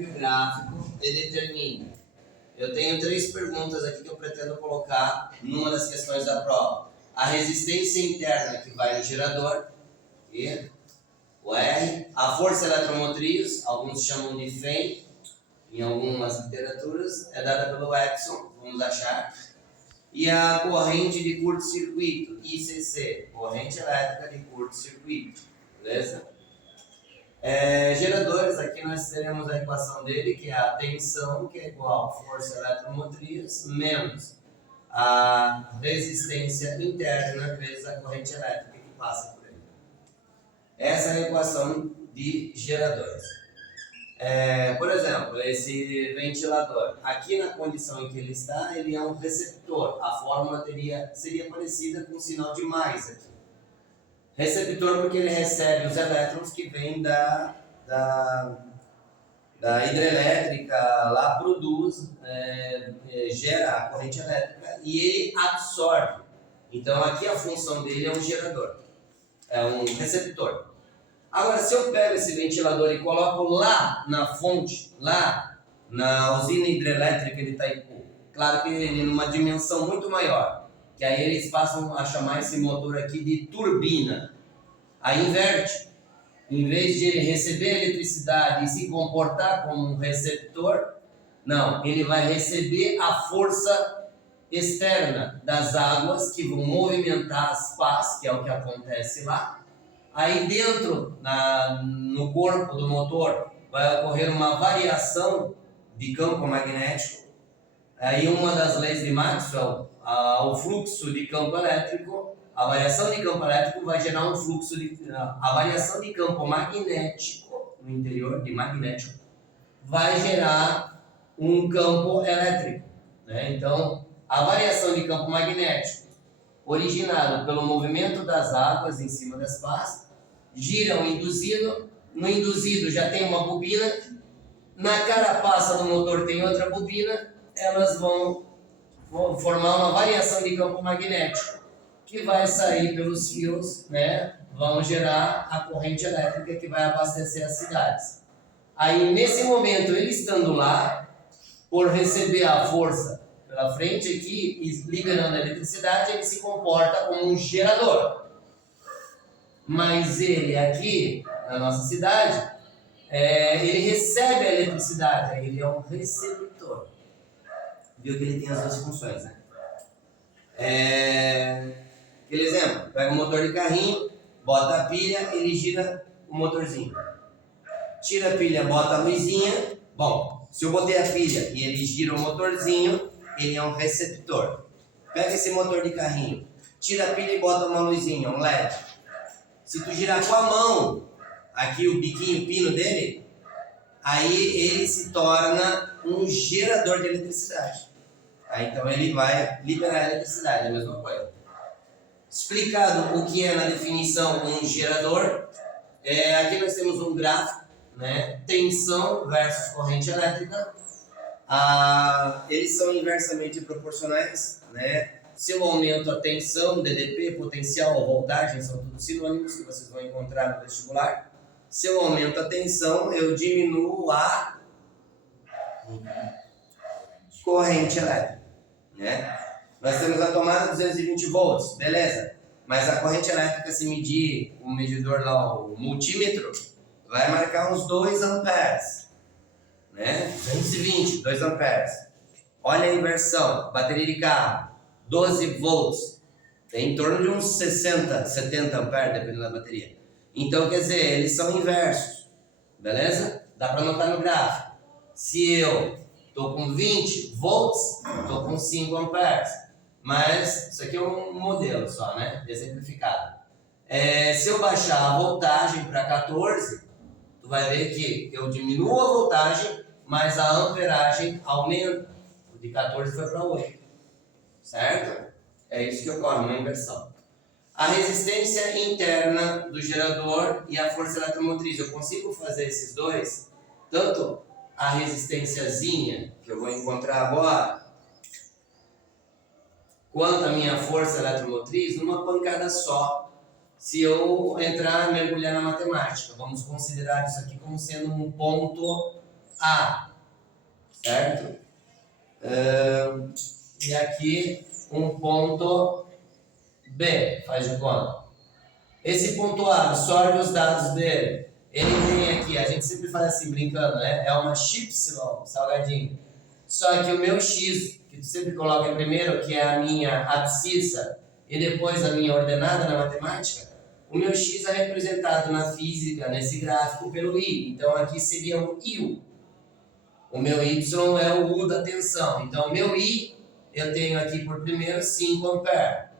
que o gráfico determine. Eu tenho 3 perguntas aqui que eu pretendo colocar numa das questões da prova. A resistência interna que vai no gerador, e o R, a força eletromotriz, alguns chamam de FEM, em algumas literaturas, é dada pelo Epson, vamos achar, e a corrente de curto-circuito, ICC, corrente elétrica de curto-circuito, beleza? Geradores, aqui nós teremos a equação dele, que é a tensão, que é igual a força eletromotriz, menos a resistência interna vezes a corrente elétrica que passa por ele. Essa é a equação de geradores. Por exemplo, esse ventilador, aqui na condição em que ele está, ele é um receptor. A fórmula seria parecida com o sinal de mais aqui. Receptor porque ele recebe os elétrons que vêm da hidrelétrica, lá produz, gera a corrente elétrica e ele absorve. Então aqui a função dele é um gerador, é um receptor. Agora, se eu pego esse ventilador e coloco lá na fonte, lá na usina hidrelétrica de Itaipu, claro que ele numa dimensão muito maior, que aí eles passam a chamar esse motor aqui de turbina. Aí inverte. Em vez de ele receber eletricidade e se comportar como um receptor, não, ele vai receber a força externa das águas que vão movimentar as pás, que é o que acontece lá. Aí dentro, no corpo do motor, vai ocorrer uma variação de campo magnético. Aí uma das leis de Maxwell, o fluxo de campo elétrico, a variação de campo elétrico vai gerar um fluxo a variação de campo magnético, no interior de magnético, vai gerar um campo elétrico, né? Então, a variação de campo magnético, originado pelo movimento das águas em cima das pás, gira o induzido, no induzido já tem uma bobina, na carapaça do motor tem outra bobina, elas vão formar uma variação de campo magnético, que vai sair pelos fios, né? Vão gerar a corrente elétrica que vai abastecer as cidades. Aí, nesse momento, ele estando lá, por receber a força pela frente aqui, e liberando a eletricidade, ele se comporta como um gerador. Mas ele aqui, na nossa cidade, ele recebe a eletricidade, ele é um receptor. Viu que ele tem as duas funções, né? Aquele exemplo, pega o motor de carrinho, bota a pilha, ele gira o motorzinho. Tira a pilha, bota a luzinha. Bom, se eu botei a pilha e ele gira o motorzinho, ele é um receptor. Pega esse motor de carrinho, tira a pilha e bota uma luzinha, um LED. Se tu girar com a mão, aqui o biquinho, o pino dele, aí ele se torna um gerador de eletricidade. Aí, então ele vai liberar a eletricidade, é a mesma coisa. Explicado o que é na definição um gerador, aqui nós temos um gráfico, né? Tensão versus corrente elétrica. Eles são inversamente proporcionais, né? Se eu aumento a tensão, DDP, potencial ou voltagem, são todos sinônimos que vocês vão encontrar no vestibular. Se eu aumento a tensão, eu diminuo a corrente elétrica, né? Nós temos a tomada 220 volts, beleza? Mas a corrente elétrica, se medir o medidor lá, o multímetro, vai marcar uns 2 amperes, né? 220, 2 amperes. Olha a inversão, bateria de carro, 12 volts, tem em torno de uns 60, 70 amperes, dependendo da bateria. Então, quer dizer, eles são inversos, beleza? Dá para notar no gráfico. Se eu estou com 20 volts, estou com 5 amperes. Mas isso aqui é um modelo só, né? Exemplificado. Se eu baixar a voltagem para 14, tu vai ver que eu diminuo a voltagem, mas a amperagem aumenta. O de 14 foi para 8. Certo? É isso que ocorre, uma inversão. A resistência interna do gerador e a força eletromotriz. Eu consigo fazer esses dois, tanto a resistênciazinha, que eu vou encontrar agora, quanto a minha força eletromotriz, numa pancada só, se eu mergulhar na matemática. Vamos considerar isso aqui como sendo um ponto A, certo? E aqui um ponto B, faz de conta. Esse ponto A absorve os dados dele. Ele tem aqui, a gente sempre fala assim, brincando, né? É uma XY, salgadinho. Só que o meu X, que tu sempre coloca primeiro, que é a minha abscissa, e depois a minha ordenada na matemática, o meu X é representado na física, nesse gráfico, pelo I. Então aqui seria o I. O meu Y é o U da tensão. Então o meu I, eu tenho aqui por primeiro 5 amperes.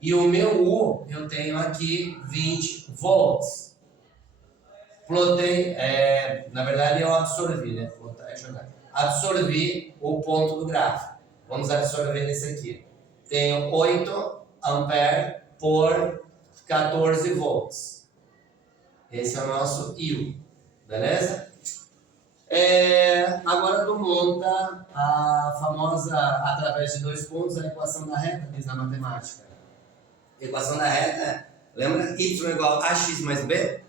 E o meu U, eu tenho aqui 20 volts. Plotei, na verdade eu absorvi, né? Absorvi o ponto do gráfico. Vamos absorver esse aqui. Tenho 8 amperes por 14 volts. Esse é o nosso I. Beleza? Agora tu monta a famosa, através de 2 pontos, a equação da reta, diz na matemática. Equação da reta, lembra? Y igual a x mais b?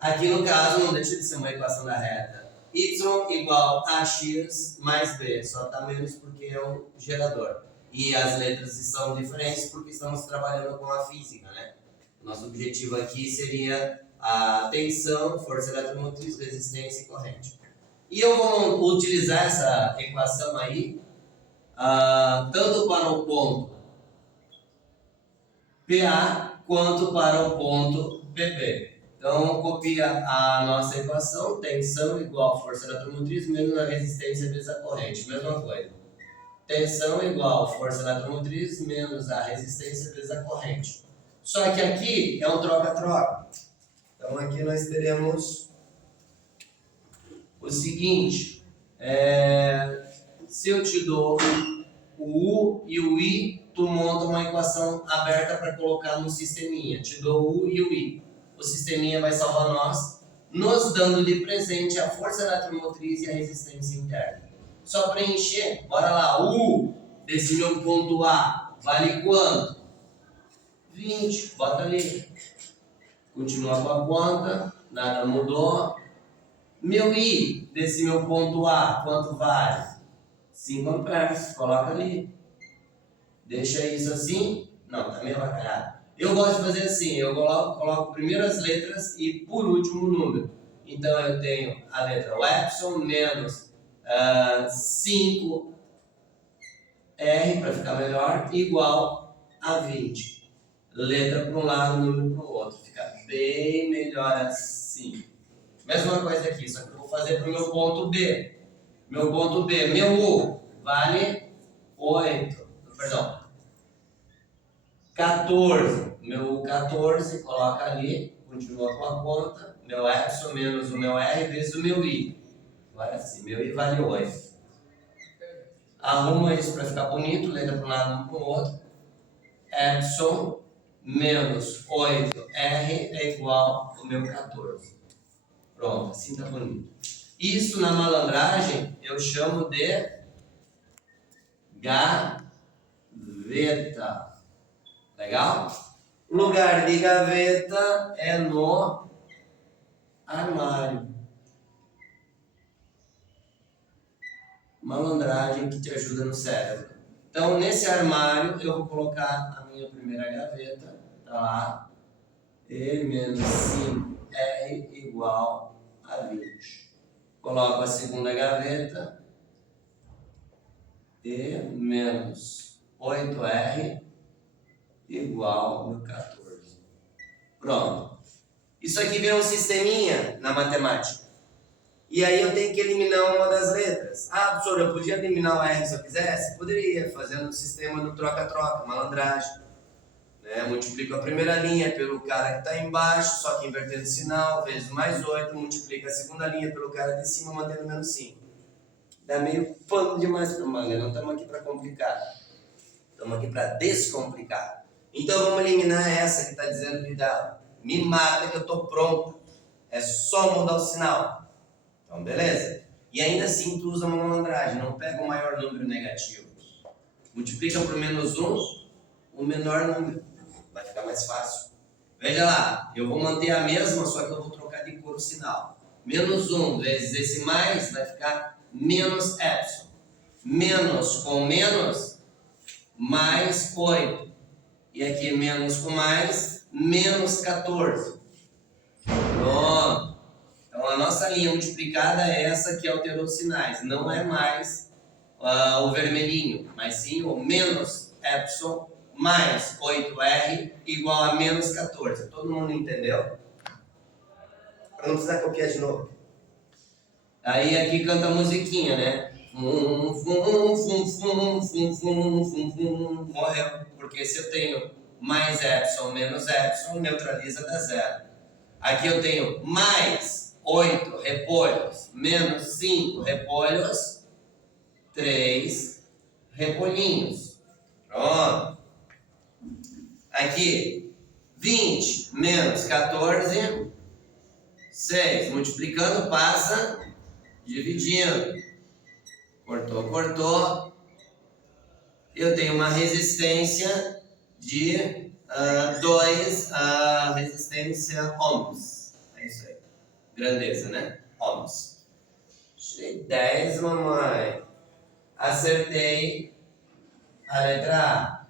Aqui no caso não deixa de ser uma equação da reta. Y igual a x mais b, só está menos porque é um gerador. E as letras são diferentes porque estamos trabalhando com a física, né? Nosso objetivo aqui seria a tensão, força eletromotriz, resistência e corrente. E eu vou utilizar essa equação aí, tanto para o ponto PA quanto para o ponto PP. Então, copia a nossa equação, tensão igual a força eletromotriz menos a resistência vezes a corrente, mesma coisa. Tensão igual a força eletromotriz menos a resistência vezes a corrente. Só que aqui é um troca-troca. Então, aqui nós teremos o seguinte, se eu te dou o U e o I, tu monta uma equação aberta para colocar no sisteminha. Te dou o U e o I. O sisteminha vai salvar nós, nos dando de presente a força eletromotriz e a resistência interna. Só preencher, bora lá, U desse meu ponto A vale quanto? 20, bota ali. Continua com a conta, nada mudou. Meu I desse meu ponto A, quanto vale? 5 amperes, coloca ali. Deixa isso assim, não, tá meio bacana. Eu gosto de fazer assim, eu coloco primeiro as letras e por último o número. Então eu tenho a letra Epsilon menos 5R para ficar melhor, igual a 20. Letra para um lado, número para o outro. Fica bem melhor assim. Mesma coisa aqui, só que eu vou fazer para o meu ponto B. Meu ponto B, meu U vale 14. Meu 14, coloca ali, continua com a conta. Meu Epsilon menos o meu R vezes o meu I. Agora sim, meu I vale 8. Arruma isso para ficar bonito, letra para um lado e para o outro. Epsilon menos 8R é igual ao meu 14. Pronto, assim tá bonito. Isso na malandragem eu chamo de gaveta. Legal? Lugar de gaveta é no armário. Malandragem que te ajuda no cérebro. Então, nesse armário, eu vou colocar a minha primeira gaveta. Tá lá. E menos 5R igual a 20. Coloco a segunda gaveta. E menos 8R igual ao 14. Pronto. Isso aqui vira um sisteminha na matemática. E aí eu tenho que eliminar uma das letras. Ah, professor, eu podia eliminar o R se eu quisesse? Poderia, fazendo o sistema do troca-troca, malandragem. Multiplico a primeira linha pelo cara que está embaixo, só que invertendo o sinal, vezes mais 8, multiplica a segunda linha pelo cara de cima, mantendo menos 5. Dá meio pano demais para manga, não estamos aqui para complicar. Estamos aqui para descomplicar. Então vamos eliminar essa que está dizendo que dá. Me mata que eu estou pronto. É só mudar o sinal. Então beleza? E ainda assim tu usa uma malandragem, não pega o maior número negativo. Multiplica por menos 1, o menor número. Vai ficar mais fácil. Veja lá, eu vou manter a mesma, só que eu vou trocar de cor o sinal. Menos 1 vezes esse mais vai ficar menos epsilon. Menos com menos, mais 8. E aqui menos com mais, menos 14. Pronto. Então a nossa linha multiplicada é essa que alterou os sinais. Não é mais o vermelhinho, mas sim o menos epsilon mais 8R igual a menos 14. Todo mundo entendeu? Para não precisar copiar de novo. Aí aqui canta a musiquinha, né? Fum, fum, fum, fum, fum, fum, fum, fum. Morreu. Porque se eu tenho mais epsilon menos epsilon, neutraliza, dá zero. Aqui eu tenho mais 8 repolhos menos 5 repolhos, 3 repolhinhos. Pronto. Aqui, 20 menos 14, 6. Multiplicando passa dividindo. Cortou, cortou. Eu tenho uma resistência de 2 resistência ohms. É isso aí. Grandeza, né? Ohms. Tirei 10, mamãe. Acertei a letra A.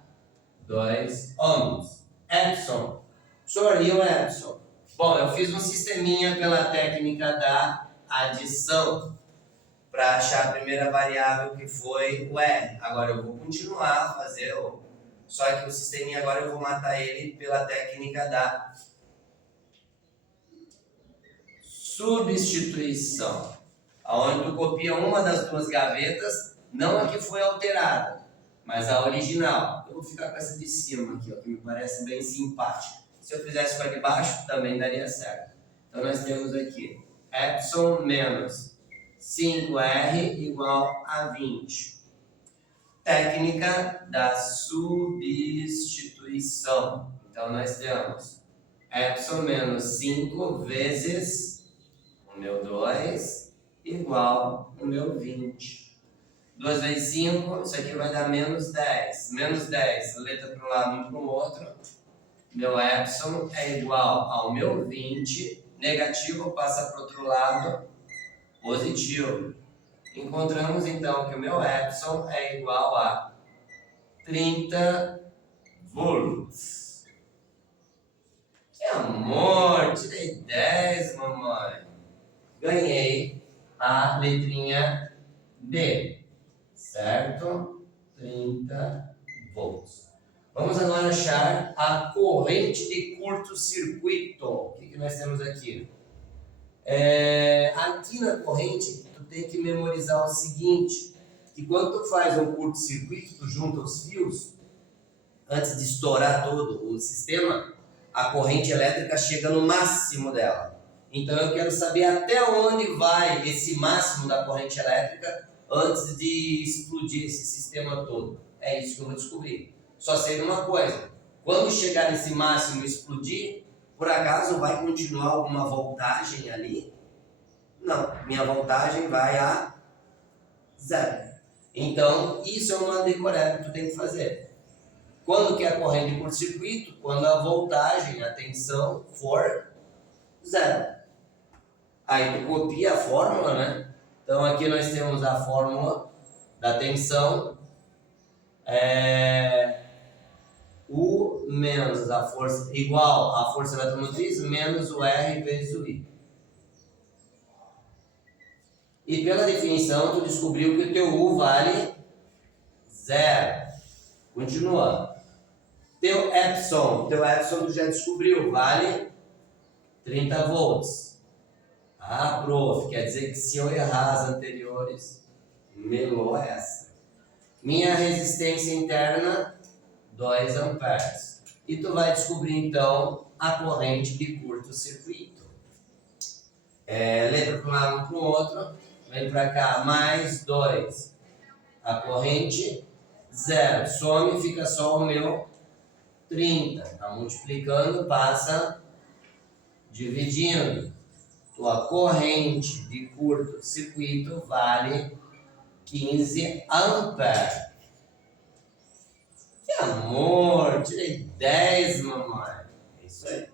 2 ohms. Epsilon. Senhor, e o epsilon? Bom, eu fiz um sisteminha pela técnica da adição para achar a primeira variável, que foi o R. Agora eu vou continuar a fazer só que o sisteminha agora eu vou matar ele pela técnica da substituição, onde tu copia uma das duas gavetas, não a que foi alterada, mas a original. Eu vou ficar com essa de cima aqui, ó, que me parece bem simpática. Se eu fizesse com a de baixo, também daria certo. Então nós temos aqui epsilon menos 5R igual a 20. Técnica da substituição. Então nós temos epsilon menos 5 vezes o meu 2 igual o meu 20. 2 vezes 5, isso aqui vai dar menos 10. Menos 10, letra para um lado e para o outro. Meu epsilon é igual ao meu 20. Negativo passa para o outro lado, positivo. Encontramos então que o meu epsilon é igual a 30 volts. Que amor! Tirei 10, mamãe. Ganhei a letrinha B, certo? 30 volts. Vamos agora achar a corrente de curto-circuito. O que nós temos aqui? Aqui na corrente, tu tem que memorizar o seguinte, que quando tu faz um curto-circuito, tu junta os fios, antes de estourar todo o sistema, a corrente elétrica chega no máximo dela. Então eu quero saber até onde vai esse máximo da corrente elétrica antes de explodir esse sistema todo. É isso que eu vou descobrir. Só sei de uma coisa, quando chegar nesse máximo e explodir, por acaso vai continuar alguma voltagem ali? Não, minha voltagem vai a 0. Então, isso é uma decoreba que tu tem que fazer. Quando que é a corrente de curto-circuito? Quando a voltagem, a tensão for 0. Aí tu copia a fórmula, né? Então aqui nós temos a fórmula da tensão. U menos a força, igual a força eletromotriz, menos o R vezes o I. E pela definição, tu descobriu que o teu U vale 0. Continua. Teu epsilon tu já descobriu, vale 30 volts. Ah, prof, quer dizer que se eu errar as anteriores, melou essa. Minha resistência interna, 2 amperes. E tu vai descobrir então a corrente de curto-circuito. Letra para um lado e para o outro, vem para cá, mais 2. A corrente, 0. Some, fica só o meu 30. Tá multiplicando, passa dividindo. Tua corrente de curto-circuito vale 15 amperes. Que amor! Tirei 10, mamãe. É isso aí.